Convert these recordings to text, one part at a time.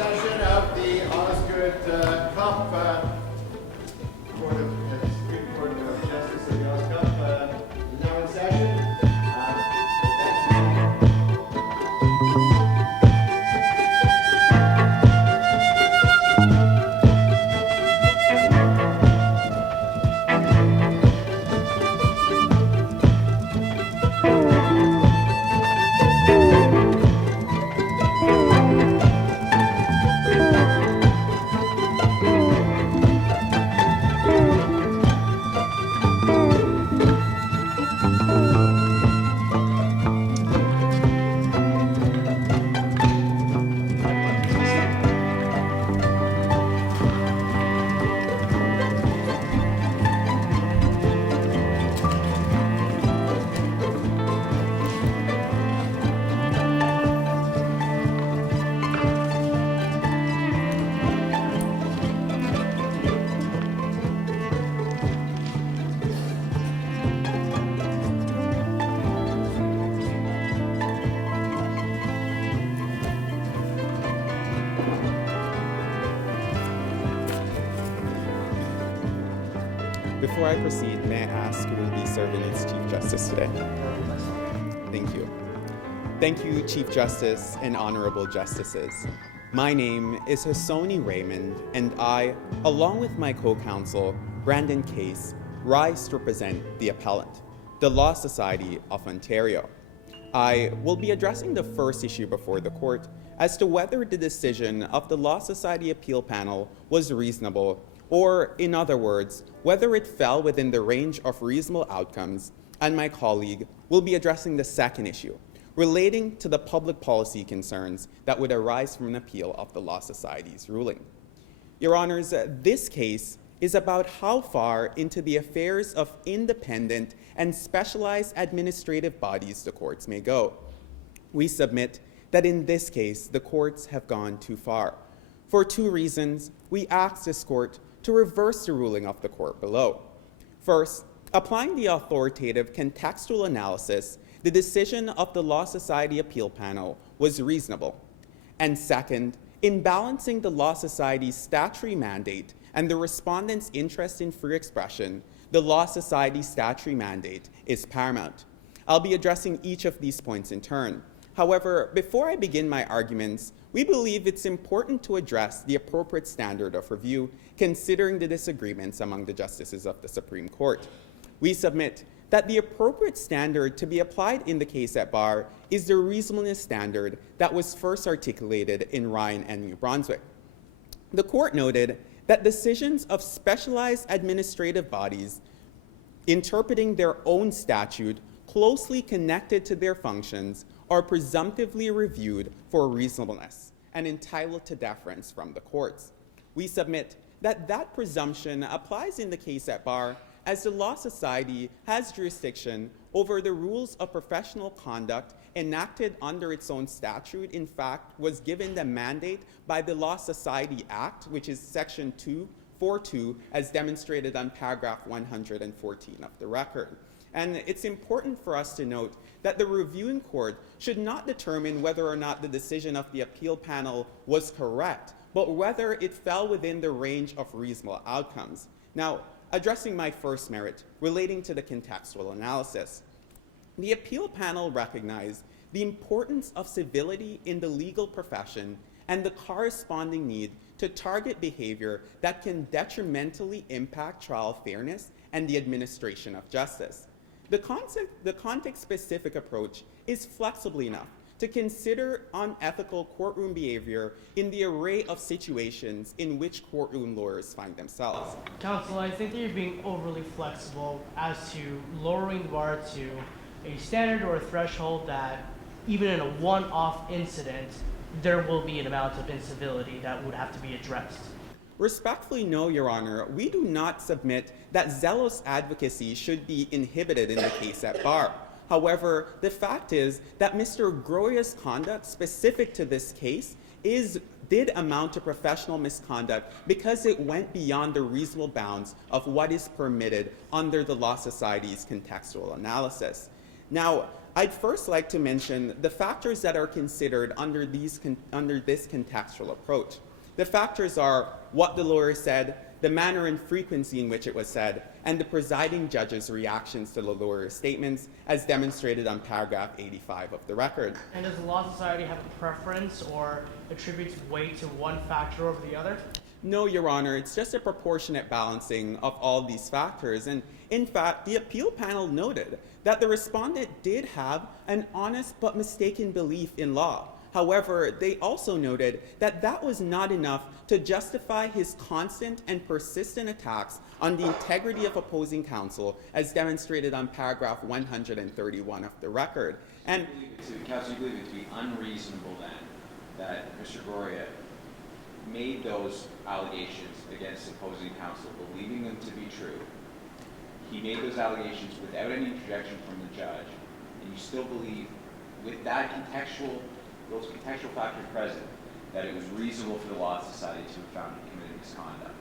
session of the Osgoode Cup Supreme Court of Justice of the Osgoode Cup is now in session. Before I proceed, may I ask who will be serving as Chief Justice today? Thank you. Thank you, Chief Justice and Honorable Justices. My name is Husoni Raymond, and I, along with my co-counsel, Brandon Case, rise to represent the Appellant, the Law Society of Ontario. I will be addressing the first issue before the court as to whether the decision of the Law Society Appeal Panel was reasonable, or, in other words, whether it fell within the range of reasonable outcomes, and my colleague will be addressing the second issue, relating to the public policy concerns that would arise from an appeal of the Law Society's ruling. Your Honors, this case is about how far into the affairs of independent and specialized administrative bodies the courts may go. We submit that in this case, the courts have gone too far. For two reasons, we ask this court to reverse the ruling of the court below. First, applying the authoritative contextual analysis, the decision of the Law Society Appeal Panel was reasonable. And second, in balancing the Law Society's statutory mandate and the respondent's interest in free expression, the Law Society's statutory mandate is paramount. I'll be addressing each of these points in turn. However, before I begin my arguments, we believe it's important to address the appropriate standard of review considering the disagreements among the justices of the Supreme Court. We submit that the appropriate standard to be applied in the case at bar is the reasonableness standard that was first articulated in Ryan and New Brunswick. The court noted that decisions of specialized administrative bodies interpreting their own statute closely connected to their functions are presumptively reviewed for reasonableness and entitled to deference from the courts. We submit that that presumption applies in the case at bar as the Law Society has jurisdiction over the rules of professional conduct enacted under its own statute. In fact, was given the mandate by the Law Society Act, which is Section 242, as demonstrated on paragraph 114 of the record. And it's important for us to note that the reviewing court should not determine whether or not the decision of the appeal panel was correct, but whether it fell within the range of reasonable outcomes. Now, addressing my first merit relating to the contextual analysis, the appeal panel recognized the importance of civility in the legal profession and the corresponding need to target behavior that can detrimentally impact trial fairness and the administration of justice. The context-specific approach is flexible enough to consider unethical courtroom behavior in the array of situations in which courtroom lawyers find themselves. Counsel, I think that you're being overly flexible as to lowering the bar to a standard or a threshold that even in a one-off incident, there will be an amount of incivility that would have to be addressed. Respectfully, no, Your Honor. We do not submit that zealous advocacy should be inhibited in the case at bar. However, the fact is that Mr. Groya's conduct specific to this case did amount to professional misconduct because it went beyond the reasonable bounds of what is permitted under the Law Society's contextual analysis. Now, I'd first like to mention the factors that are considered under this contextual approach. The factors are what the lawyer said, the manner and frequency in which it was said, and the presiding judge's reactions to the lawyer's statements, as demonstrated on paragraph 85 of the record. And does the Law Society have a preference or attributes weight to one factor over the other? No, Your Honor, it's just a proportionate balancing of all these factors. And in fact, the appeal panel noted that the respondent did have an honest but mistaken belief in law. However, they also noted that that was not enough to justify his constant and persistent attacks on the integrity of opposing counsel, as demonstrated on paragraph 131 of the record. And Counsel, you believe it to be unreasonable then that Mr. Gloria made those allegations against opposing counsel, believing them to be true. He made those allegations without any interjection from the judge, and you still believe, with that those contextual factors present, that it was reasonable for the Law Society to have found him committed misconduct?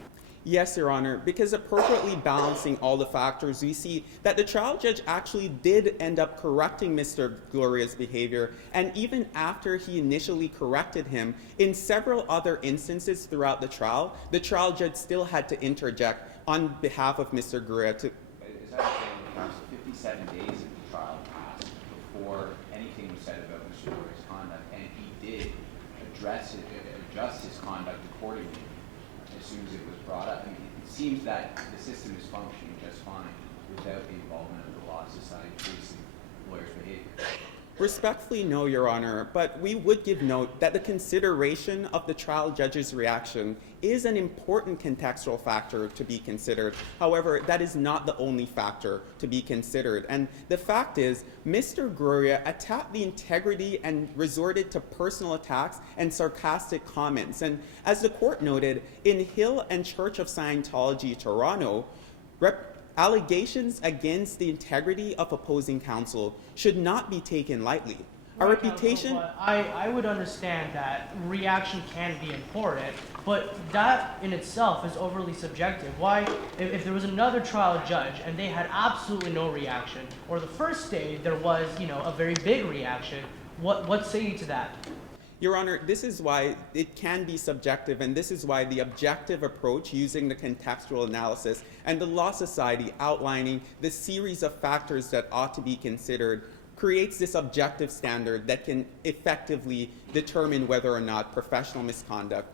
Yes, Your Honor, because appropriately balancing all the factors, we see that the trial judge actually did end up correcting Mr. Gloria's behavior, and even after he initially corrected him, in several other instances throughout the trial judge still had to interject on behalf of Mr. Gloria to... Is that saying, Counsel, 57 days of the trial passed before anything was said about Mr. Gloria's conduct, and he did adjust his conduct accordingly as soon as it was brought up? I mean, it seems that the system is functioning just fine without the involvement of the Law Society policing lawyers' behavior. Respectfully, no, Your Honor, but we would give note that the consideration of the trial judge's reaction is an important contextual factor to be considered. However, that is not the only factor to be considered. And the fact is, Mr. Gloria attacked the integrity and resorted to personal attacks and sarcastic comments. And as the court noted, in Hill and Church of Scientology, Toronto, allegations against the integrity of opposing counsel should not be taken lightly. Our reputation... I would understand that reaction can be important, but that in itself is overly subjective. Why, if there was another trial judge and they had absolutely no reaction, or the first day there was, a very big reaction, what say you to that? Your Honor, this is why it can be subjective, and this is why the objective approach using the contextual analysis and the Law Society outlining the series of factors that ought to be considered creates this objective standard that can effectively determine whether or not professional misconduct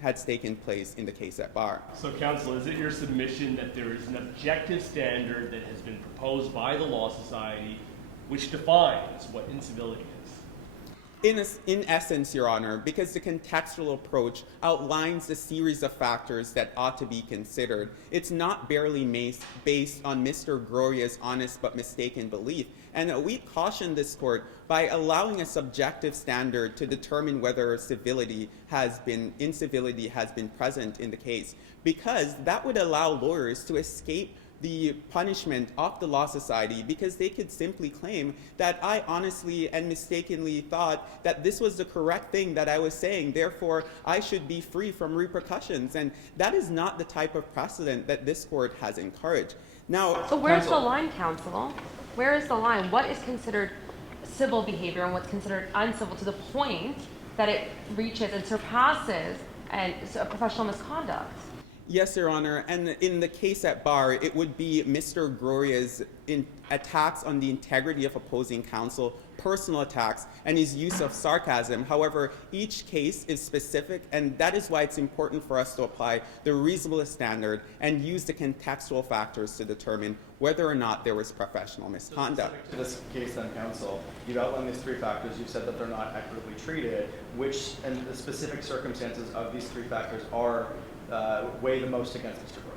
had taken place in the case at bar. So, counsel, is it your submission that there is an objective standard that has been proposed by the Law Society which defines what incivility is? In essence, Your Honor, because the contextual approach outlines the series of factors that ought to be considered, it's not barely based on Mr. Gloria's honest but mistaken belief. And we caution this court by allowing a subjective standard to determine whether incivility has been present in the case, because that would allow lawyers to escape the punishment of the Law Society, because they could simply claim that I honestly and mistakenly thought that this was the correct thing that I was saying, therefore I should be free from repercussions. And that is not the type of precedent that this court has encouraged. Now, so where's the line, counsel? Where is the line? What is considered civil behavior and what's considered uncivil to the point that it reaches and surpasses a professional misconduct? Yes, Your Honor, and in the case at bar, it would be Mr. Gloria's attacks on the integrity of opposing counsel, personal attacks, and his use of sarcasm. However, each case is specific, and that is why it's important for us to apply the reasonableness standard and use the contextual factors to determine whether or not there was professional misconduct. So to this case then, counsel, you've outlined these three factors. You've said that they're not equitably treated, which and the specific circumstances of these three factors are weigh the most against Mr. Gloria?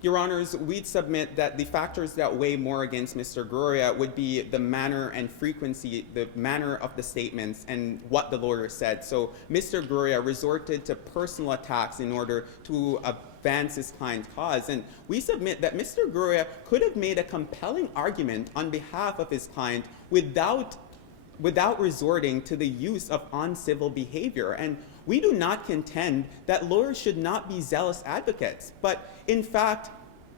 Your Honors, we'd submit that the factors that weigh more against Mr. Gloria would be the manner and frequency, the manner of the statements, and what the lawyer said. So Mr. Gloria resorted to personal attacks in order to advance his client's cause. And we submit that Mr. Gloria could have made a compelling argument on behalf of his client without resorting to the use of uncivil behavior. And we do not contend that lawyers should not be zealous advocates, but in fact,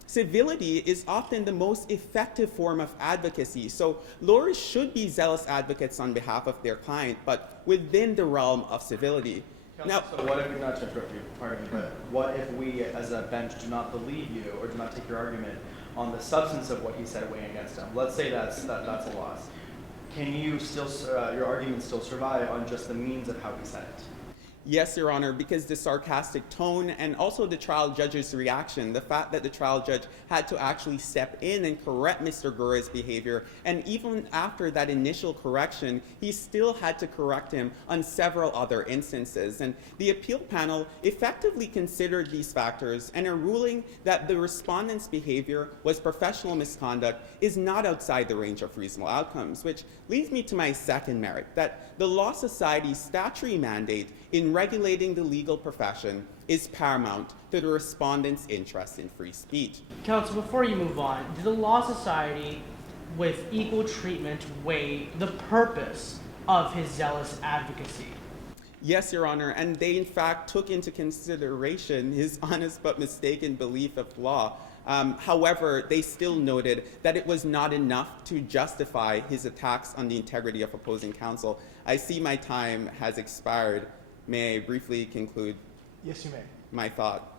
Civility is often the most effective form of advocacy, so lawyers should be zealous advocates on behalf of their client, but within the realm of civility. Now, So what if we, not to interrupt you, pardon me, but what if we as a bench do not believe you or do not take your argument on the substance of what he said weighing against him? Let's say that's a loss. Can you still, your argument still survive on just the means of how he said it? yes, Your Honor, because the sarcastic tone and also the trial judge's reaction, the fact that the trial judge had to actually step in and correct Mr. Goria's behavior, and even after that initial correction, he still had to correct him on several other instances. And the appeal panel effectively considered these factors, and a ruling that the respondent's behavior was professional misconduct is not outside the range of reasonable outcomes, which leads me to my second merit, that the Law Society's statutory mandate in regulating the legal profession is paramount to the respondent's interest in free speech. Counsel, before you move on, did the Law Society with equal treatment weigh the purpose of his zealous advocacy? Yes, Your Honor, and they in fact took into consideration his honest but mistaken belief of law. However, they still noted that it was not enough to justify his attacks on the integrity of opposing counsel. I see my time has expired. May I briefly conclude? Yes, you may. My thought.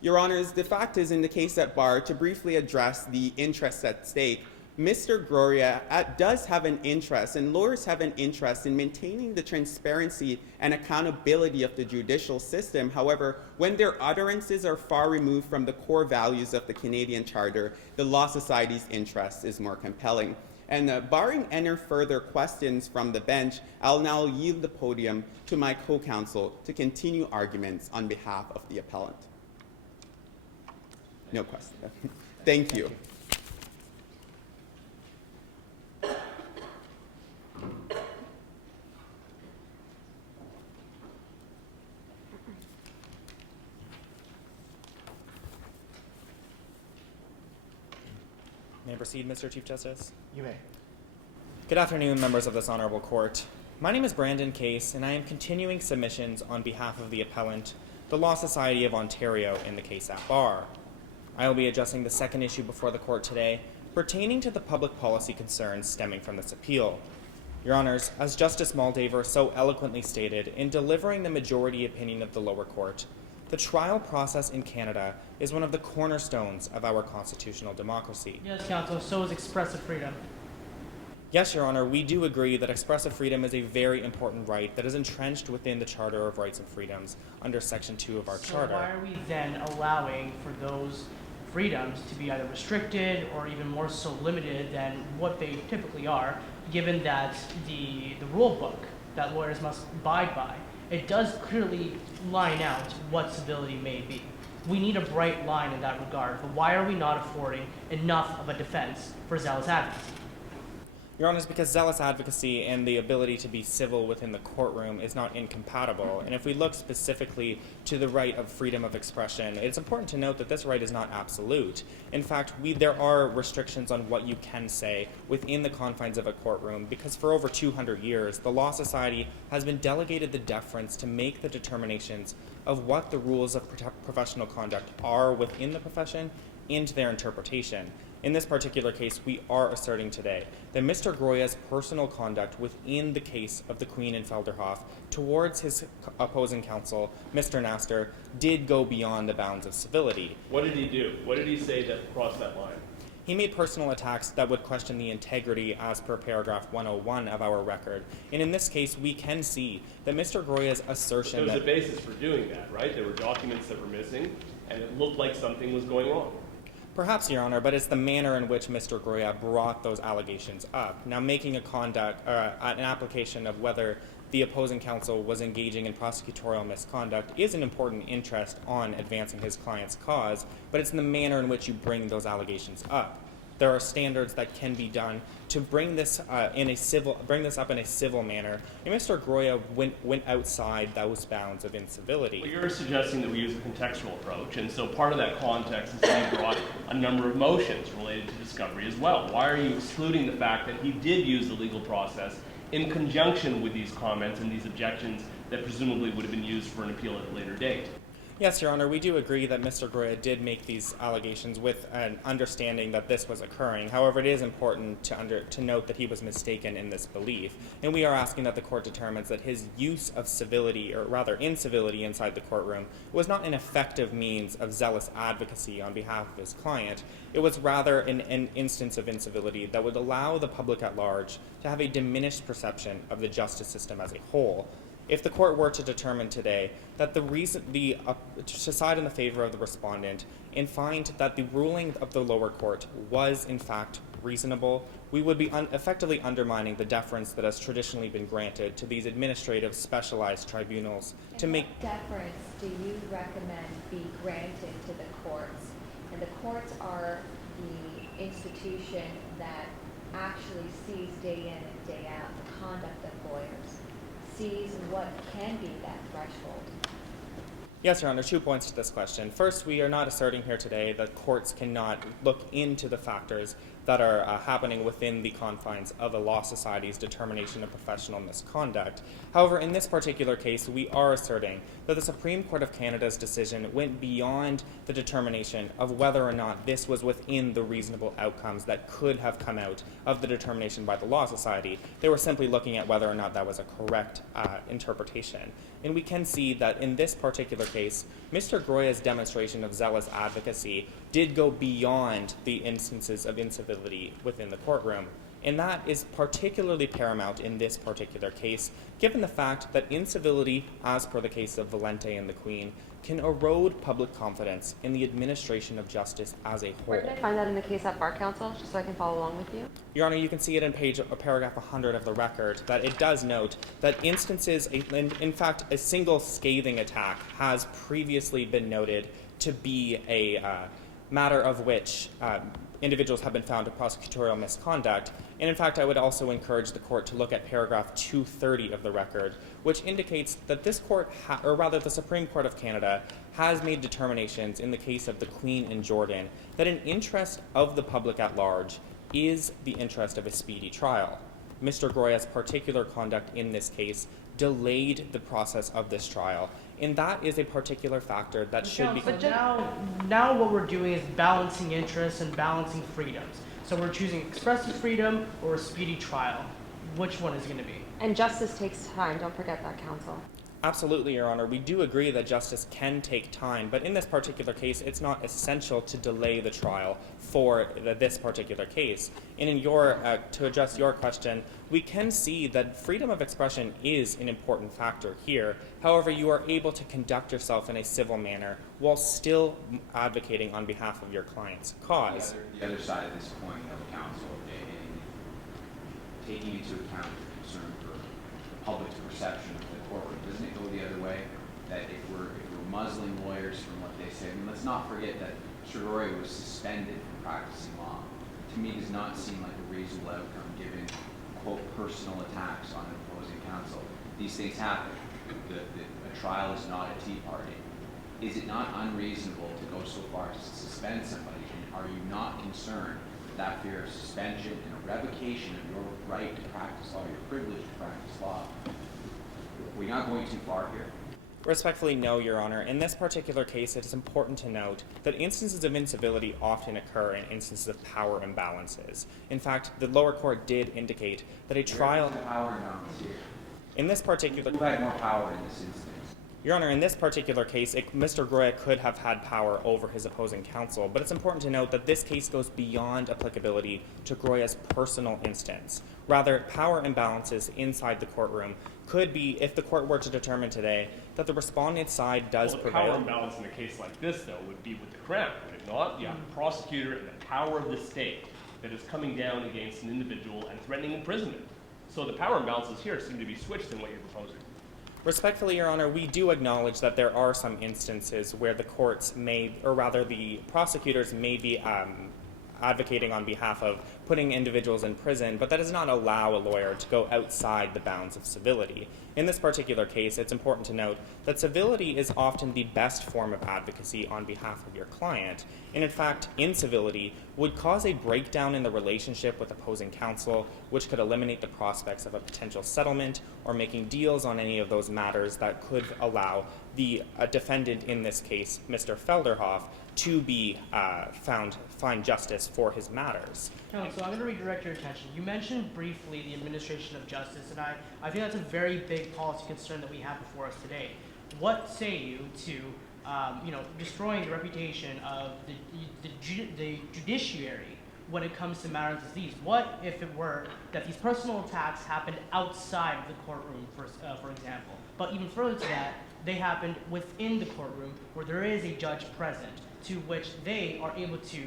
Your Honors, the fact is, in the case at bar, to briefly address the interests at stake, Mr. Goria does have an interest, and lawyers have an interest in maintaining the transparency and accountability of the judicial system. However, when their utterances are far removed from the core values of the Canadian Charter, the Law Society's interest is more compelling. And barring any further questions from the bench, I'll now yield the podium to my co-counsel to continue arguments on behalf of the appellant. No question. Thank you. May I proceed, Mr. Chief Justice? You may. Good afternoon, members of this honorable court. My name is Brandon Case, and I am continuing submissions on behalf of the appellant, the Law Society of Ontario, in the case at bar. I will be addressing the second issue before the court today, pertaining to the public policy concerns stemming from this appeal. Your Honors, as Justice Moldaver so eloquently stated in delivering the majority opinion of the lower court, the trial process in Canada is one of the cornerstones of our constitutional democracy. Yes, Counsel, so is expressive freedom. Yes, Your Honor, we do agree that expressive freedom is a very important right that is entrenched within the Charter of Rights and Freedoms under Section 2 of our Charter. So why are we then allowing for those freedoms to be either restricted or even more so limited than what they typically are, given that the rule book that lawyers must abide by, it does clearly line out what civility may be. We need a bright line in that regard, but why are we not affording enough of a defense for zealous advocacy? Your Honor, it's because zealous advocacy and the ability to be civil within the courtroom is not incompatible. And if we look specifically to the right of freedom of expression, it's important to note that this right is not absolute. In fact, there are restrictions on what you can say within the confines of a courtroom, because for over 200 years, the Law Society has been delegated the deference to make the determinations of what the rules of professional conduct are within the profession into their interpretation. In this particular case, we are asserting today that Mr. Groya's personal conduct within the case of the Queen and Felderhof towards his opposing counsel, Mr. Naster, did go beyond the bounds of civility. What did he do? What did he say that crossed that line? He made personal attacks that would question the integrity as per paragraph 101 of our record. And in this case, we can see that Mr. Groya's assertion There was a basis for doing that, right? There were documents that were missing, and it looked like something was going wrong. Perhaps, Your Honor, but it's the manner in which Mr. Groya brought those allegations up. Now, making an application of whether the opposing counsel was engaging in prosecutorial misconduct is an important interest on advancing his client's cause, but it's in the manner in which you bring those allegations up. There are standards that can be done to bring this up in a civil manner, and Mr. Groya went outside those bounds of incivility. Well, you're suggesting that we use a contextual approach, and so part of that context is that he brought a number of motions related to discovery as well. Why are you excluding the fact that he did use the legal process in conjunction with these comments and these objections that presumably would have been used for an appeal at a later date? Yes, Your Honor, we do agree that Mr. Goria did make these allegations with an understanding that this was occurring. However, it is important to note that he was mistaken in this belief, and we are asking that the court determines that his use of civility, or rather incivility inside the courtroom, was not an effective means of zealous advocacy on behalf of his client. It was rather an instance of incivility that would allow the public at large to have a diminished perception of the justice system as a whole. If the court were to determine today that to side in the favor of the respondent and find that the ruling of the lower court was in fact reasonable, we would be effectively undermining the deference that has traditionally been granted to these administrative specialized tribunals to make. What deference do you recommend be granted to the courts? And the courts are the institution that actually sees day in and day out the conduct of lawyers, sees what can be that threshold. Yes, Your Honor, 2 points to this question. First, we are not asserting here today that courts cannot look into the factors that are happening within the confines of a law society's determination of professional misconduct. However, in this particular case, we are asserting that the Supreme Court of Canada's decision went beyond the determination of whether or not this was within the reasonable outcomes that could have come out of the determination by the law society. They were simply looking at whether or not that was a correct interpretation. And we can see that in this particular case, Mr. Groya's demonstration of zealous advocacy did go beyond the instances of incivility within the courtroom. And that is particularly paramount in this particular case, given the fact that incivility, as per the case of Valente and the Queen, can erode public confidence in the administration of justice as a whole. Where did I find that in the case at Bar Council, just so I can follow along with you? Your Honor, you can see it in paragraph 100 of the record, that it does note that instances, in fact, a single scathing attack has previously been noted to be a matter of which individuals have been found of prosecutorial misconduct. And in fact, I would also encourage the court to look at paragraph 230 of the record, which indicates that this court, or rather the Supreme Court of Canada, has made determinations in the case of the Queen and Jordan that an interest of the public at large is the interest of a speedy trial. Mr. Groya's particular conduct in this case delayed the process of this trial, and that is a particular factor that should be. But now what we're doing is balancing interests and balancing freedoms. So we're choosing expressive freedom or a speedy trial. Which one is going to be? And justice takes time. Don't forget that, counsel. Absolutely, Your Honor. We do agree that justice can take time, but in this particular case, it's not essential to delay the trial for this particular case. And in to address your question, we can see that freedom of expression is an important factor here. However, you are able to conduct yourself in a civil manner while still advocating on behalf of your client's cause. The other side of this point of counsel, taking into account the concern for the public's perception of the courtroom, doesn't it go the other way? That if we're muzzling lawyers from what they say, let's not forget that Goria was suspended from practicing law. To me, does not seem like a reasonable outcome given, quote, personal attacks on an opposing counsel. These things happen. A trial is not a tea party. Is it not unreasonable to go so far as to suspend somebody? And are you not concerned that fear of suspension and a revocation of your right to practice law, your privilege to practice law? We're not going too far here. Respectfully, no, Your Honor. In this particular case, it is important to note that instances of incivility often occur in instances of power imbalances. In fact, the lower court did indicate that a trial. Where's the power imbalance here? In this particular. Who had more power in this instance? Your Honor, in this particular case, Mr. Goria could have had power over his opposing counsel, but it's important to note that this case goes beyond applicability to Goria's personal instance. Rather, power imbalances inside the courtroom could be, if the court were to determine today that the respondent's side does prevail. The power imbalance in a case like this, though, would be with the Crown, would it not? You have the prosecutor and the power of the state that is coming down against an individual and threatening imprisonment. So the power imbalances here seem to be switched in what you're proposing. Respectfully, Your Honor, we do acknowledge that there are some instances where the courts may, or rather the prosecutors may be advocating on behalf of putting individuals in prison, but that does not allow a lawyer to go outside the bounds of civility. In this particular case, it's important to note that civility is often the best form of advocacy on behalf of your client, and in fact, incivility would cause a breakdown in the relationship with opposing counsel, which could eliminate the prospects of a potential settlement or making deals on any of those matters that could allow the defendant, in this case, Mr. Felderhoff, to be find justice for his matters. Counsel, I'm going to redirect your attention. You mentioned briefly the administration of justice, and I think that's a very big policy concern that we have before us today. What say you to destroying the reputation of the judiciary when it comes to matters as these? What if it were that these personal attacks happened outside of the courtroom, for example? But even further to that, they happened within the courtroom where there is a judge present to which they are able to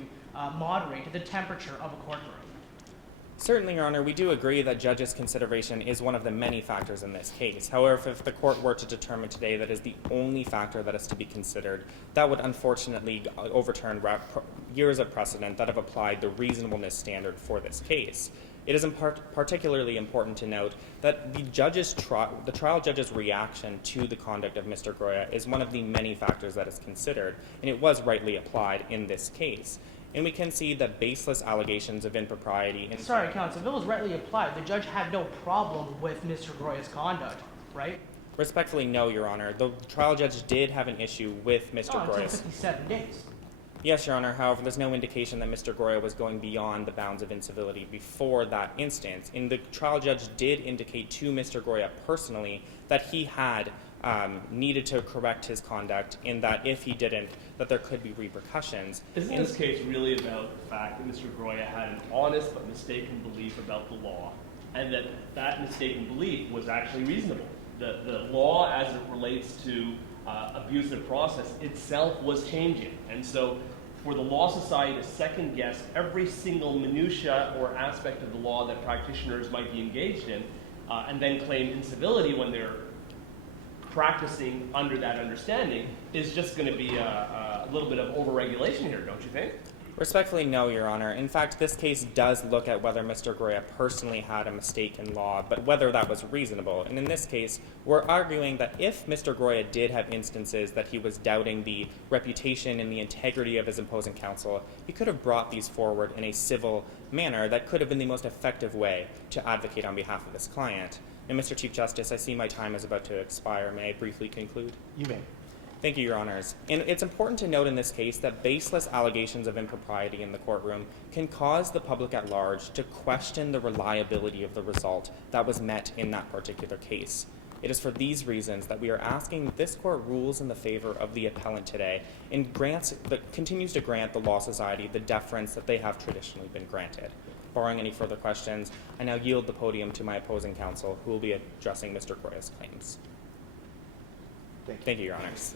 moderate the temperature of a courtroom. Certainly, Your Honor, we do agree that judges' consideration is one of the many factors in this case. However, if the court were to determine today that is the only factor that is to be considered, that would unfortunately overturn years of precedent that have applied the reasonableness standard for this case. It is particularly important to note that the trial judge's reaction to the conduct of Mr. Groya is one of the many factors that is considered, and it was rightly applied in this case. And we can see that baseless allegations of impropriety... Sorry, counsel, if it was rightly applied, the judge had no problem with Mr. Groya's conduct, right? Respectfully, no, Your Honor. The trial judge did have an issue with Mr. Groya's... Until 57 days. Yes, Your Honor. However, there's no indication that Mr. Groya was going beyond the bounds of incivility before that instance. And the trial judge did indicate to Mr. Groya personally that he had needed to correct his conduct, and that if he didn't, that there could be repercussions. Isn't this case really about the fact that Mr. Groya had an honest but mistaken belief about the law, and that mistaken belief was actually reasonable? The law, as it relates to abusive process itself, was changing, and so for the Law Society to second guess every single minutia or aspect of the law that practitioners might be engaged in, and then claim incivility when they're practicing under that understanding, is just going to be a little bit of overregulation here, don't you think? Respectfully, no, Your Honor. In fact, this case does look at whether Mr. Groya personally had a mistake in law, but whether that was reasonable. And in this case, we're arguing that if Mr. Groya did have instances that he was doubting the reputation and the integrity of his opposing counsel, he could have brought these forward in a civil manner that could have been the most effective way to advocate on behalf of his client. And Mr. Chief Justice, I see my time is about to expire. May I briefly conclude? You may. Thank you, Your Honors. And it's important to note in this case that baseless allegations of impropriety in the courtroom can cause the public at large to question the reliability of the result that was met in that particular case. It is for these reasons that we are asking that this court rules in the favor of the appellant today and continues to grant the Law Society the deference that they have traditionally been granted. Barring any further questions, I now yield the podium to my opposing counsel, who will be addressing Mr. Groya's claims. Thank you, Your Honors.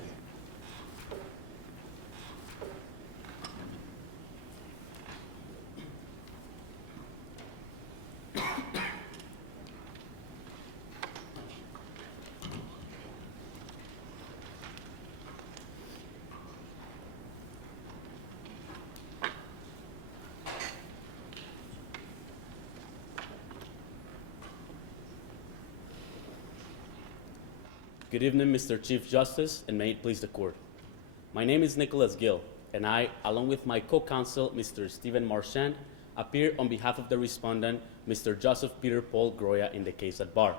Good evening, Mr. Chief Justice, and may it please the court. My name is Nicolas Gill, and I, along with my co-counsel, Mr. Stephen Marchand, appear on behalf of the respondent, Mr. Joseph Peter Paul Groya, in the case at bar.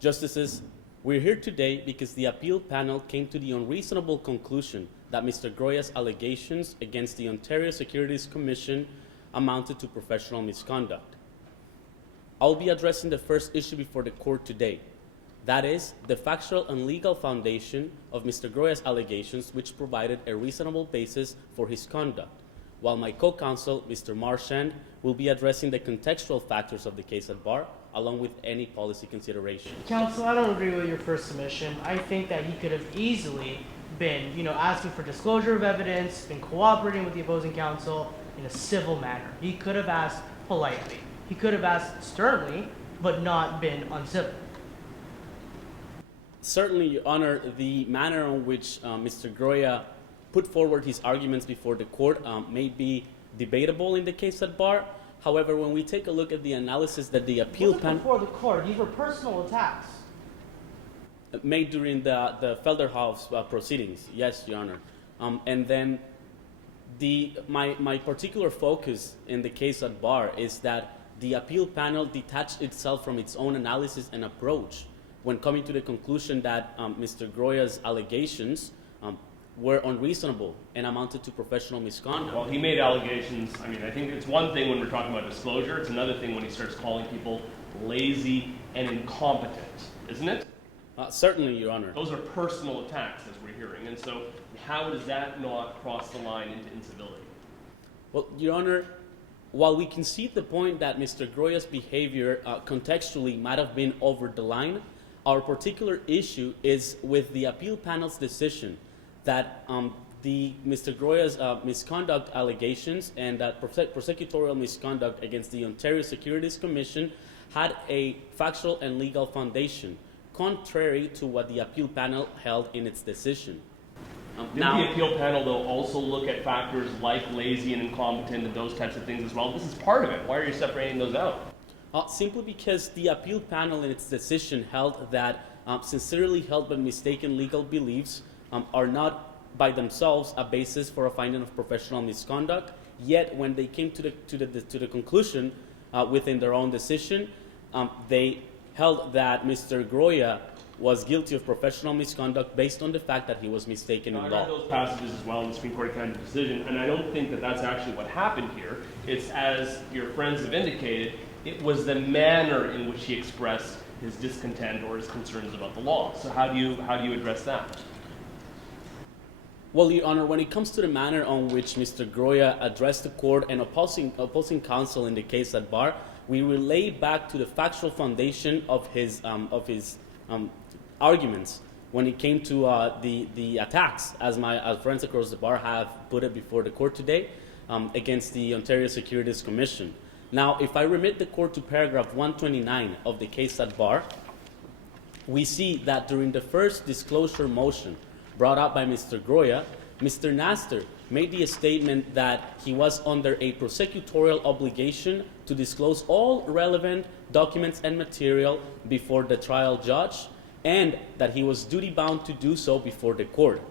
Justices, we're here today because the appeal panel came to the unreasonable conclusion that Mr. Groya's allegations against the Ontario Securities Commission amounted to professional misconduct. I'll be addressing the first issue before the court today. That is, the factual and legal foundation of Mr. Groya's allegations, which provided a reasonable basis for his conduct, while my co-counsel, Mr. Marchand, will be addressing the contextual factors of the case at bar, along with any policy considerations. Counsel, I don't agree with your first submission. I think that he could have easily been, asking for disclosure of evidence, been cooperating with the opposing counsel in a civil manner. He could have asked politely. He could have asked sternly, but not been uncivil. Certainly, Your Honor, the manner in which Mr. Groya put forward his arguments before the court may be debatable in the case at bar. However, when we take a look at the analysis that the appeal panel Before the court, these were personal attacks. made during the Felderhoff's proceedings, yes, Your Honor. And then my particular focus in the case at bar is that the appeal panel detached itself from its own analysis and approach when coming to the conclusion that Mr. Groya's allegations were unreasonable and amounted to professional misconduct. Well, he made allegations. I mean, I think it's one thing when we're talking about disclosure. It's another thing when he starts calling people lazy and incompetent, isn't it? Certainly, Your Honor. Those are personal attacks, as we're hearing. And so how does that not cross the line into incivility? Well, Your Honor, while we concede the point that Mr. Groya's behavior contextually might have been over the line, our particular issue is with the appeal panel's decision that Mr. Groya's misconduct allegations and that prosecutorial misconduct against the Ontario Securities Commission had a factual and legal foundation, contrary to what the appeal panel held in its decision. Did the appeal panel, though, also look at factors like lazy and incompetent and those types of things as well? This is part of it. Why are you separating those out? Simply because the appeal panel in its decision held that sincerely held but mistaken legal beliefs are not by themselves a basis for a finding of professional misconduct. Yet, when they came to the conclusion within their own decision, they held that Mr. Groya was guilty of professional misconduct based on the fact that he was mistaken in I law. read those passages as well in the Supreme Court kind of decision, and I don't think that that's actually what happened here. It's, as your friends have indicated, it was the manner in which he expressed his discontent or his concerns about the law. So how do you address that? Well, Your Honor, when it comes to the manner on which Mr. Groya addressed the court and opposing counsel in the case at bar, we relay back to the factual foundation of his arguments when it came to the attacks, as my friends across the bar have put it before the court today, against the Ontario Securities Commission. Now, if I remit the court to paragraph 129 of the case at bar, we see that during the first disclosure motion brought up by Mr. Groya, Mr. Naster made the statement that he was under a prosecutorial obligation to disclose all relevant documents and material before the trial judge, and that he was duty-bound to do so before the court.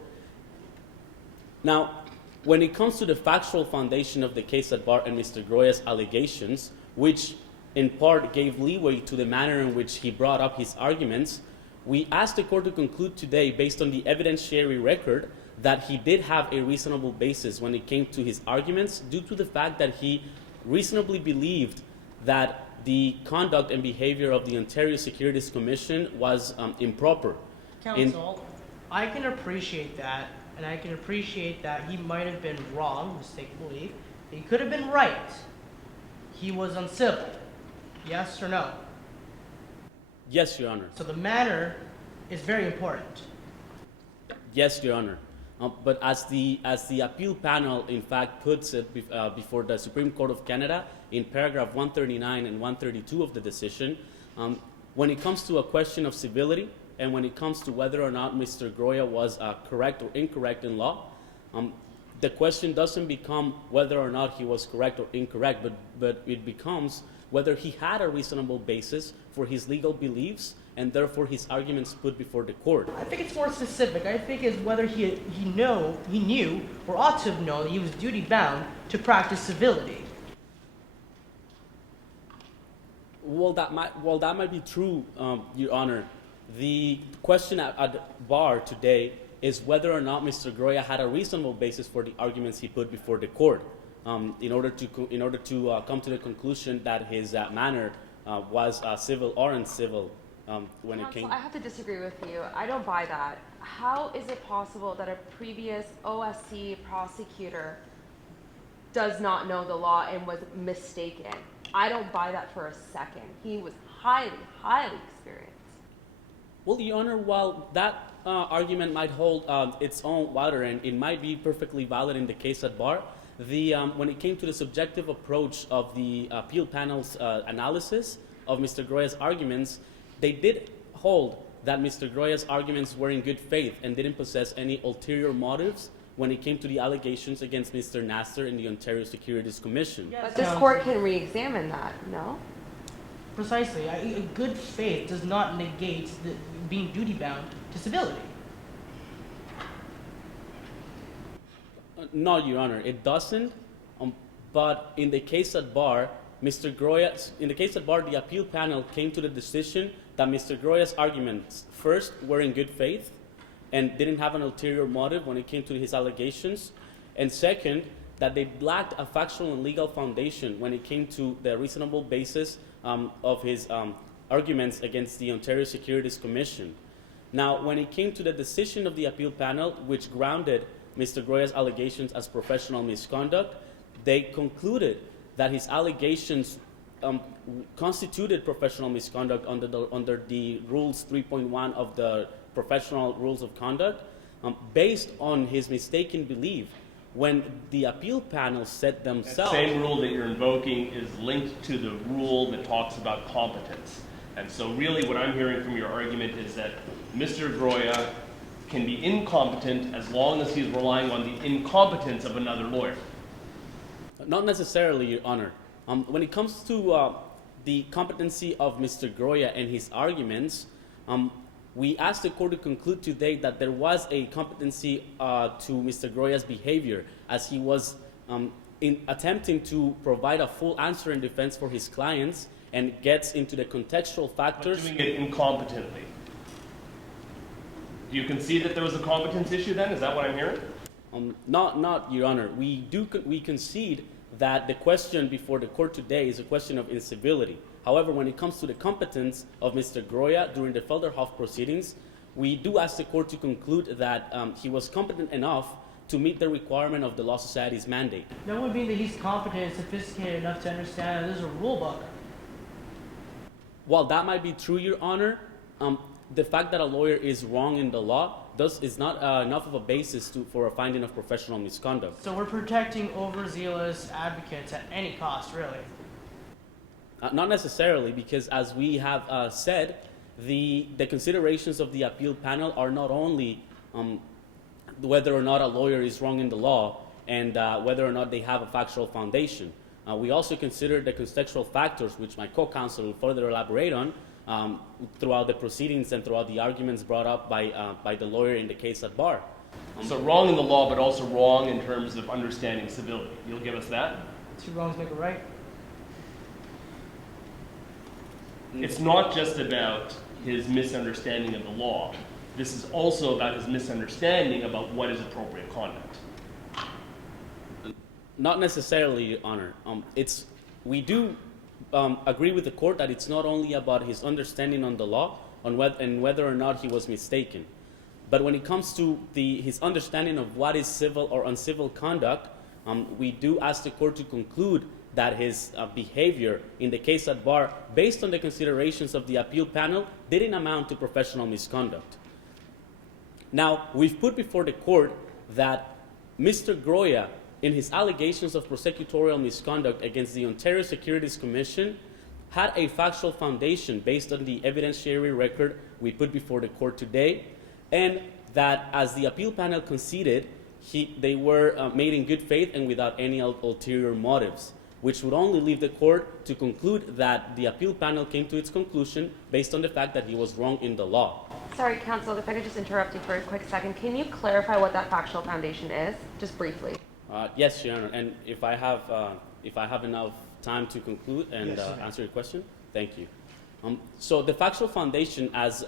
Now, when it comes to the factual foundation of the case at bar and Mr. Groya's allegations, which in part gave leeway to the manner in which he brought up his arguments, we asked the court to conclude today, based on the evidentiary record, that he did have a reasonable basis when it came to his arguments, due to the fact that he reasonably believed that the conduct and behavior of the Ontario Securities Commission was improper. Counsel, I can appreciate that, and I can appreciate that he might have been wrong, mistaken belief. He could have been right. He was uncivil. Yes or no? Yes, Your Honor. So the manner is very important. Yes, Your Honor. But as the appeal panel, in fact, puts it before the Supreme Court of Canada in paragraph 139 and 132 of the decision, when it comes to a question of civility and when it comes to whether or not Mr. Groya was correct or incorrect in law, the question doesn't become whether or not he was correct or incorrect, but it becomes whether he had a reasonable basis for his legal beliefs and therefore his arguments put before the court. I think it's more specific. I think it's whether he knew or ought to have known that he was duty bound to practice civility. Well, that might be true, Your Honor. The question at bar today is whether or not Mr. Groya had a reasonable basis for the arguments he put before the court, in order to come to the conclusion that his manner was civil or uncivil when it came. I have to disagree with you. I don't buy that. How is it possible that a previous OSC prosecutor does not know the law and was mistaken? I don't buy that for a second. He was highly, highly experienced. Well, Your Honor, while that argument might hold its own water and it might be perfectly valid in the case at bar, when it came to the subjective approach of the appeal panel's analysis of Mr. Groya's arguments, they did hold that Mr. Groya's arguments were in good faith and didn't possess any ulterior motives when it came to the allegations against Mr. Nasser in the Ontario Securities Commission. Yes, But this counsel. court can re-examine that, no? Precisely. Good faith does not negate being duty-bound to civility. No, Your Honor, it doesn't. But in the case at bar, the appeal panel came to the decision that Mr. Groya's arguments, first, were in good faith and didn't have an ulterior motive when it came to his allegations, and second, that they lacked a factual and legal foundation when it came to the reasonable basis of his arguments against the Ontario Securities Commission. Now, when it came to the decision of the appeal panel, which grounded Mr. Groya's allegations as professional misconduct, they concluded that his allegations constituted professional misconduct under the Rules 3.1 of the Professional Rules of Conduct, based on his mistaken belief when the appeal panel said themselves. That same rule that you're invoking is linked to the rule that talks about competence. And so really what I'm hearing from your argument is that Mr. Groya can be incompetent as long as he's relying on the incompetence of another lawyer. Not necessarily, Your Honor. When it comes to the competency of Mr. Groya and his arguments, we asked the court to conclude today that there was a competency to Mr. Groya's behavior as he was in attempting to provide a full answer in defense for his clients and gets into the contextual factors. But doing it incompetently. Do you concede that there was a competence issue then? Is that what I'm hearing? Not, Your Honor. We concede that the question before the court today is a question of incivility. However, when it comes to the competence of Mr. Groya during the Felderhoff proceedings, we do ask the court to conclude that he was competent enough to meet the requirement of the Law Society's mandate. That would mean that he's competent and sophisticated enough to understand that there's a rule book. While that might be true, Your Honor, the fact that a lawyer is wrong in the law is not enough of a basis for a finding of professional misconduct. So we're protecting overzealous advocates at any cost, really. Not necessarily, because as we have said, the considerations of the appeal panel are not only whether or not a lawyer is wrong in the law and whether or not they have a factual foundation. We also consider the contextual factors, which my co-counsel will further elaborate on, throughout the proceedings and throughout the arguments brought up by the lawyer in the case at bar. So wrong in the law, but also wrong in terms of understanding civility. You'll give us that? Two wrongs make a right. It's not just about his misunderstanding of the law. This is also about his misunderstanding about what is appropriate conduct. Not necessarily, Your Honor. We do agree with the court that it's not only about his understanding on the law and whether or not he was mistaken. But when it comes to his understanding of what is civil or uncivil conduct, we do ask the court to conclude that his behavior in the case at bar, based on the considerations of the appeal panel, didn't amount to professional misconduct. Now, we've put before the court that Mr. Groya, in his allegations of prosecutorial misconduct against the Ontario Securities Commission, had a factual foundation based on the evidentiary record we put before the court today, and that as the appeal panel conceded, they were made in good faith and without any ulterior motives, which would only leave the court to conclude that the appeal panel came to its conclusion based on the fact that he was wrong in the law. Sorry, counsel, if I could just interrupt you for a quick second. Can you clarify what that factual foundation is, just briefly? Yes, Your Honor, and if I have enough time to conclude and answer your question, thank you. So the factual foundation, as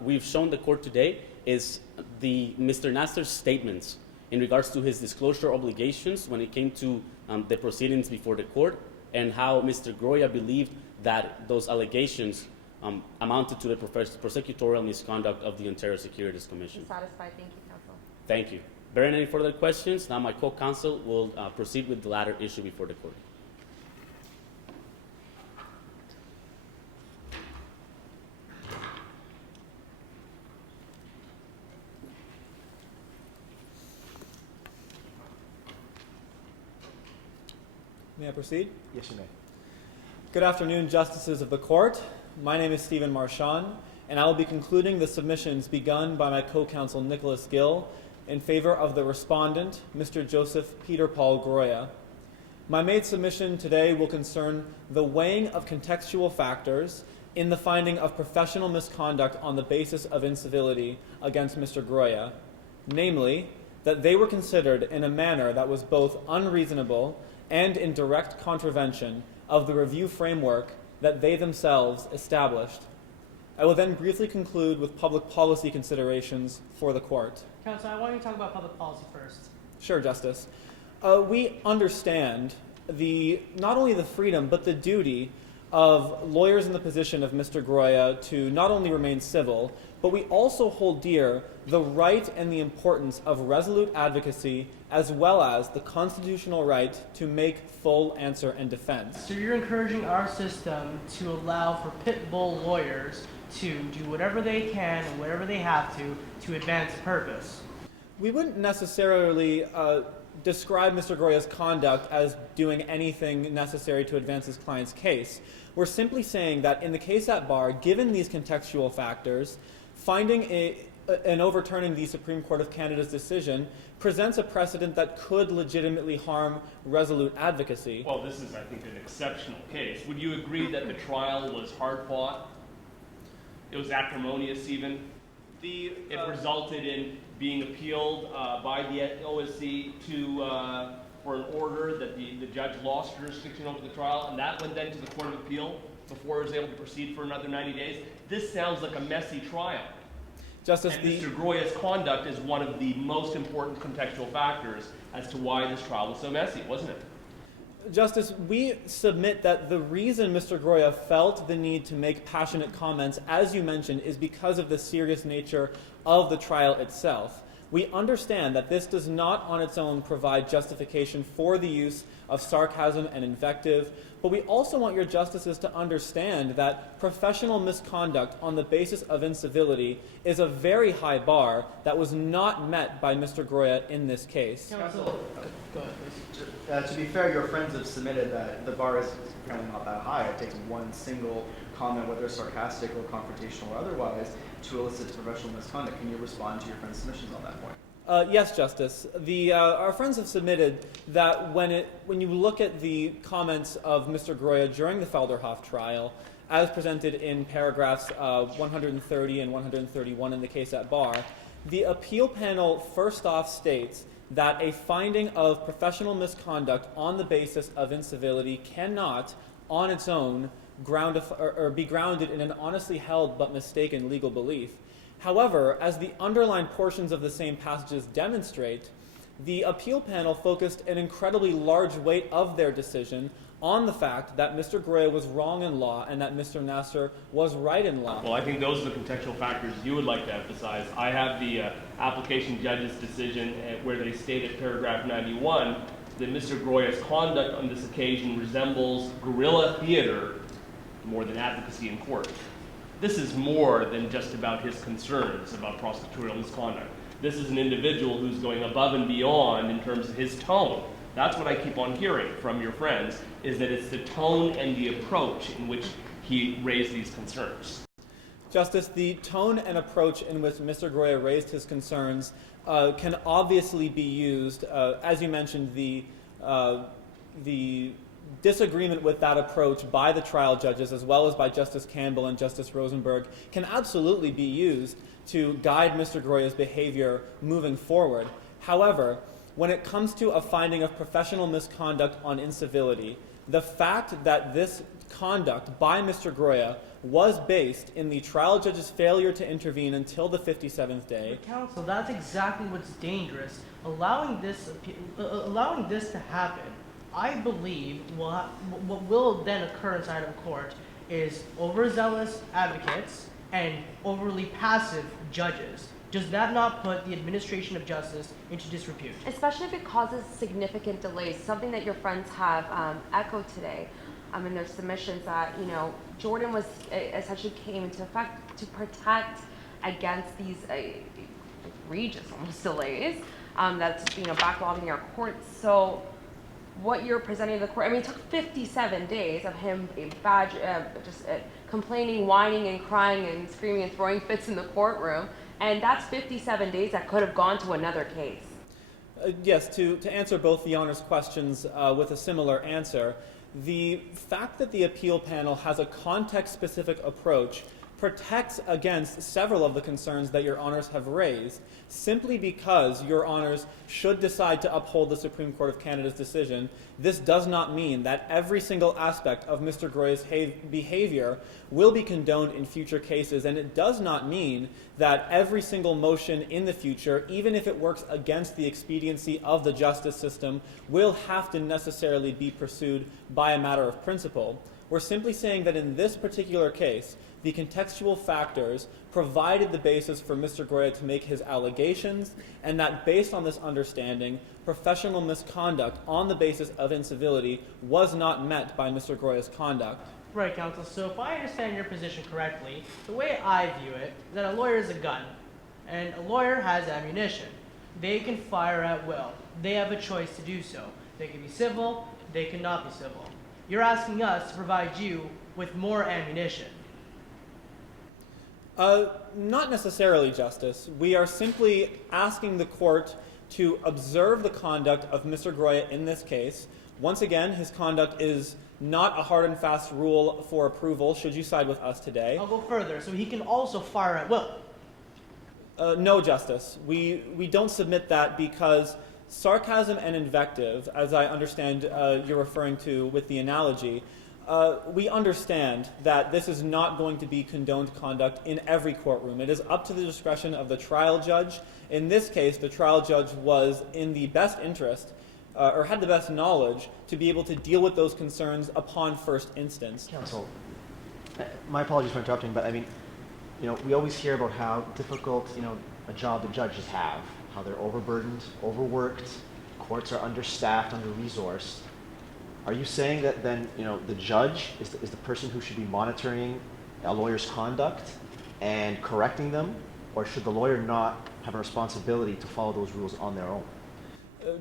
we've shown the court today, is Mr. Nasser's statements in regards to his disclosure obligations when it came to the proceedings before the court, and how Mr. Groya believed that those allegations amounted to the prosecutorial misconduct of the Ontario Securities Commission. I'm satisfied. Thank you, counsel. Thank you. Bearing any further questions, now my co-counsel will proceed with the latter issue before the court. May I proceed? Yes, you may. Good afternoon, Justices of the Court. My name is Stephen Marchand, and I will be concluding the submissions begun by my co-counsel Nicolas Gill in favor of the respondent, Mr. Joseph Peter Paul Groya. My made submission today will concern the weighing of contextual factors in the finding of professional misconduct on the basis of incivility against Mr. Groya, namely, that they were considered in a manner that was both unreasonable and in direct contravention of the review framework that they themselves established. I will then briefly conclude with public policy considerations for the court. Counsel, I want you to talk about public policy first. Sure, Justice. We understand not only the freedom but the duty of lawyers in the position of Mr. Groya to not only remain civil, but we also hold dear the right and the importance of resolute advocacy as well as the constitutional right to make full answer and defense. So you're encouraging our system to allow for pit bull lawyers to do whatever they can and whatever they have to advance purpose. We wouldn't necessarily describe Mr. Groya's conduct as doing anything necessary to advance his client's case. We're simply saying that in the case at bar, given these contextual factors, finding and overturning the Supreme Court of Canada's decision presents a precedent that could legitimately harm resolute advocacy. Well, this is, I think, an exceptional case. Would you agree that the trial was hard-fought? It was acrimonious even? It resulted in being appealed by the OSC for an order that the judge lost jurisdiction over the trial, and that went then to the Court of Appeal before it was able to proceed for another 90 days. This sounds like a messy trial. Justice, and Mr. Groya's conduct is one of the most important contextual factors as to why this trial was so messy, wasn't it? Justice, we submit that the reason Mr. Groya felt the need to make passionate comments, as you mentioned, is because of the serious nature of the trial itself. We understand that this does not on its own provide justification for the use of sarcasm and invective, but we also want your justices to understand that professional misconduct on the basis of incivility is a very high bar that was not met by Mr. Groya in this case. Counsel, go ahead, please. To be fair, your friends have submitted that the bar is apparently not that high. It takes one single comment, whether sarcastic or confrontational or otherwise, to elicit professional misconduct. Can you respond to your friends' submissions on that point? Yes, Justice. Our friends have submitted that when you look at the comments of Mr. Groya during the Felderhoff trial, as presented in paragraphs 130 and 131 in the case at bar, the appeal panel first off states that a finding of professional misconduct on the basis of incivility cannot, on its own, be grounded in an honestly held but mistaken legal belief. However, as the underlined portions of the same passages demonstrate, the appeal panel focused an incredibly large weight of their decision on the fact that Mr. Groya was wrong in law and that Mr. Nasser was right in law. Well, I think those are the contextual factors you would like to emphasize. I have the application judge's decision where they state at paragraph 91 that Mr. Groya's conduct on this occasion resembles guerrilla theater more than advocacy in court. This is more than just about his concerns about prosecutorial misconduct. This is an individual who's going above and beyond in terms of his tone. That's what I keep on hearing from your friends, is that it's the tone and the approach in which he raised these concerns. Justice, the tone and approach in which Mr. Groya raised his concerns can obviously be used, as you mentioned, the disagreement with that approach by the trial judges as well as by Justice Campbell and Justice Rosenberg can absolutely be used to guide Mr. Groya's behavior moving forward. However, when it comes to a finding of professional misconduct on incivility, the fact that this conduct by Mr. Groya was based in the trial judge's failure to intervene until the 57th day. But counsel, that's exactly what's dangerous. Allowing this to happen, I believe what will then occur inside of court is overzealous advocates and overly passive judges. Does that not put the administration of justice into disrepute? Especially if it causes significant delays, something that your friends have echoed today in their submissions that, Jordan was essentially came into effect to protect against these egregious almost delays that's, backlogging our courts. So what you're presenting to the court, it took 57 days of him complaining, whining, and crying and screaming and throwing fits in the courtroom And that's 57 days that could have gone to another case. Yes, to answer both the Honor's questions with a similar answer, the fact that the appeal panel has a context-specific approach protects against several of the concerns that Your Honors have raised, simply because Your Honors should decide to uphold the Supreme Court of Canada's decision. This does not mean that every single aspect of Mr. Groya's behavior will be condoned in future cases, and it does not mean that every single motion in the future, even if it works against the expediency of the justice system, will have to necessarily be pursued by a matter of principle. We're simply saying that in this particular case, the contextual factors provided the basis for Mr. Groya to make his allegations, and that based on this understanding, professional misconduct on the basis of incivility was not met by Mr. Groya's conduct. Right, counsel. So if I understand your position correctly, the way I view it is that a lawyer is a gun, and a lawyer has ammunition. They can fire at will. They have a choice to do so. They can be civil, they cannot be civil. You're asking us to provide you with more ammunition. Not necessarily, Justice. We are simply asking the court to observe the conduct of Mr. Groya in this case. Once again, his conduct is not a hard and fast rule for approval, should you side with us today. I'll go further. So he can also fire at will. No, Justice. We don't submit that because sarcasm and invective, as I understand you're referring to with the analogy, we understand that this is not going to be condoned conduct in every courtroom. It is up to the discretion of the trial judge. In this case, the trial judge was in the best interest or had the best knowledge to be able to deal with those concerns upon first instance. Counsel, my apologies for interrupting, but I mean, we always hear about how difficult, a job the judges have, how they're overburdened, overworked, courts are understaffed, under-resourced. Are you saying that then, the judge is the person who should be monitoring a lawyer's conduct and correcting them, or should the lawyer not have a responsibility to follow those rules on their own?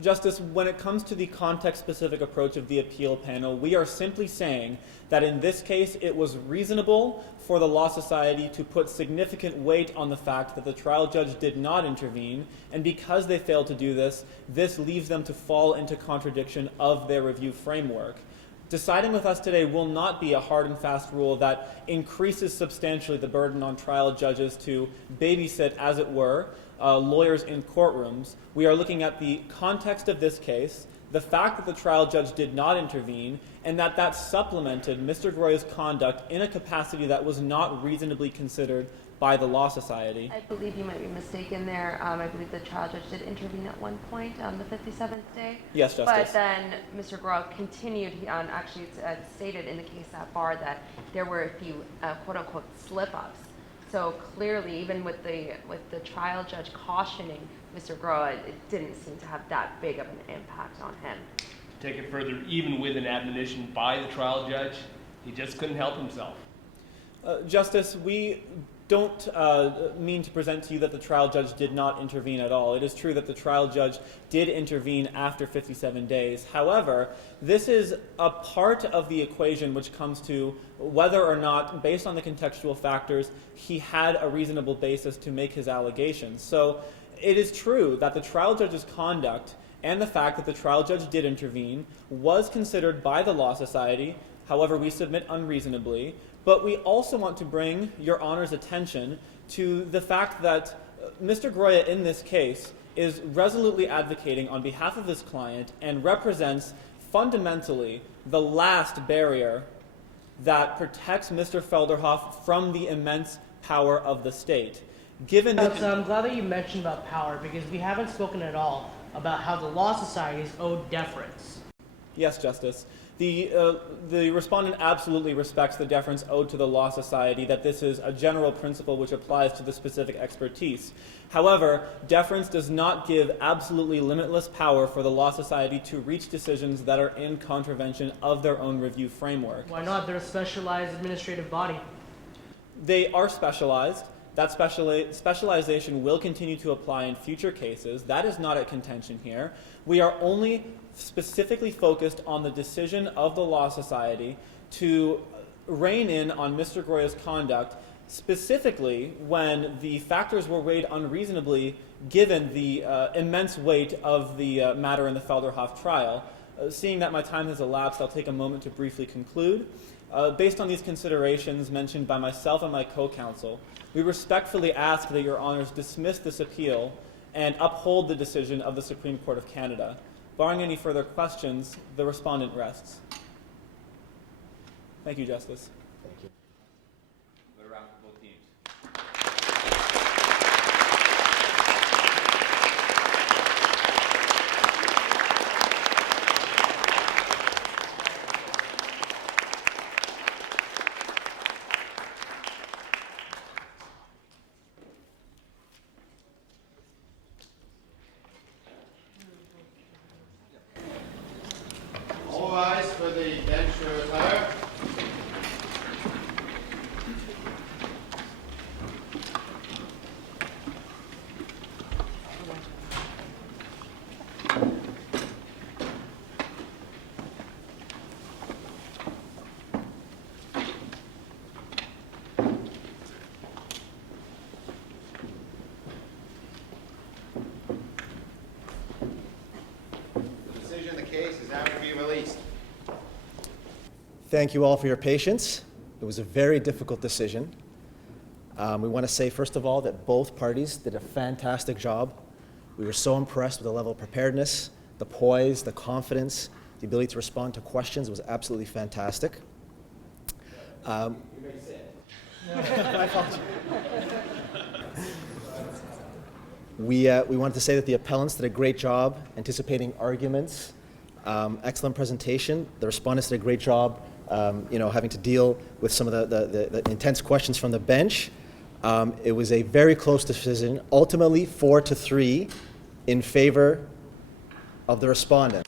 Justice, when it comes to the context-specific approach of the appeal panel, we are simply saying that in this case it was reasonable for the Law Society to put significant weight on the fact that the trial judge did not intervene, and because they failed to do this, this leaves them to fall into contradiction of their review framework. Deciding with us today will not be a hard and fast rule that increases substantially the burden on trial judges to babysit, as it were, lawyers in courtrooms. We are looking at the context of this case, the fact that the trial judge did not intervene, and that supplemented Mr. Groya's conduct in a capacity that was not reasonably considered by the Law Society. I believe you might be mistaken there. I believe the trial judge did intervene at one point on the 57th day. Yes, Justice. But then Mr. Groya continued on, actually it's stated in the case at bar that there were a few quote-unquote slip-ups. So clearly, even with the trial judge cautioning Mr. Groya, it didn't seem to have that big of an impact on him. Take it further, even with an admonition by the trial judge, he just couldn't help himself. Justice, we don't mean to present to you that the trial judge did not intervene at all. It is true that the trial judge did intervene after 57 days. However, this is a part of the equation which comes to whether or not, based on the contextual factors, he had a reasonable basis to make his allegations. So it is true that the trial judge's conduct and the fact that the trial judge did intervene was considered by the Law Society. However, we submit unreasonably. But we also want to bring Your Honor's attention to the fact that Mr. Groya in this case is resolutely advocating on behalf of his client and represents fundamentally the last barrier that protects Mr. Felderhoff from the immense power of the state. Given that I'm glad that you mentioned about power, because we haven't spoken at all about how the Law Society is owed deference. Yes, Justice. The respondent absolutely respects the deference owed to the Law Society, that this is a general principle which applies to the specific expertise. However, deference does not give absolutely limitless power for the Law Society to reach decisions that are in contravention of their own review framework. Why not? They're a specialized administrative body. They are specialized. That specialization will continue to apply in future cases. That is not at contention here. We are only specifically focused on the decision of the Law Society to rein in on Mr. Groya's conduct specifically when the factors were weighed unreasonably given the immense weight of the matter in the Felderhoff trial. Seeing that my time has elapsed, I'll take a moment to briefly conclude. Based on these considerations mentioned by myself and my co-counsel, we respectfully ask that your honors dismiss this appeal and uphold the decision of the Supreme Court of Canada. Barring any further questions, the respondent rests. Thank you, Justice. Thank you. Another round for both teams. All rise for the bench to retire. The decision of the case is now to be released. Thank you all for your patience. It was a very difficult decision. We want to say, first of all, that both parties did a fantastic job. We were so impressed with the level of preparedness, the poise, the confidence, the ability to respond to questions was absolutely fantastic. You may sit. My apologies. We wanted to say that the appellants did a great job anticipating arguments. Excellent presentation. The respondents did a great job, having to deal with some of the intense questions from the bench. It was a very close decision, ultimately 4-3 in favor of the respondent.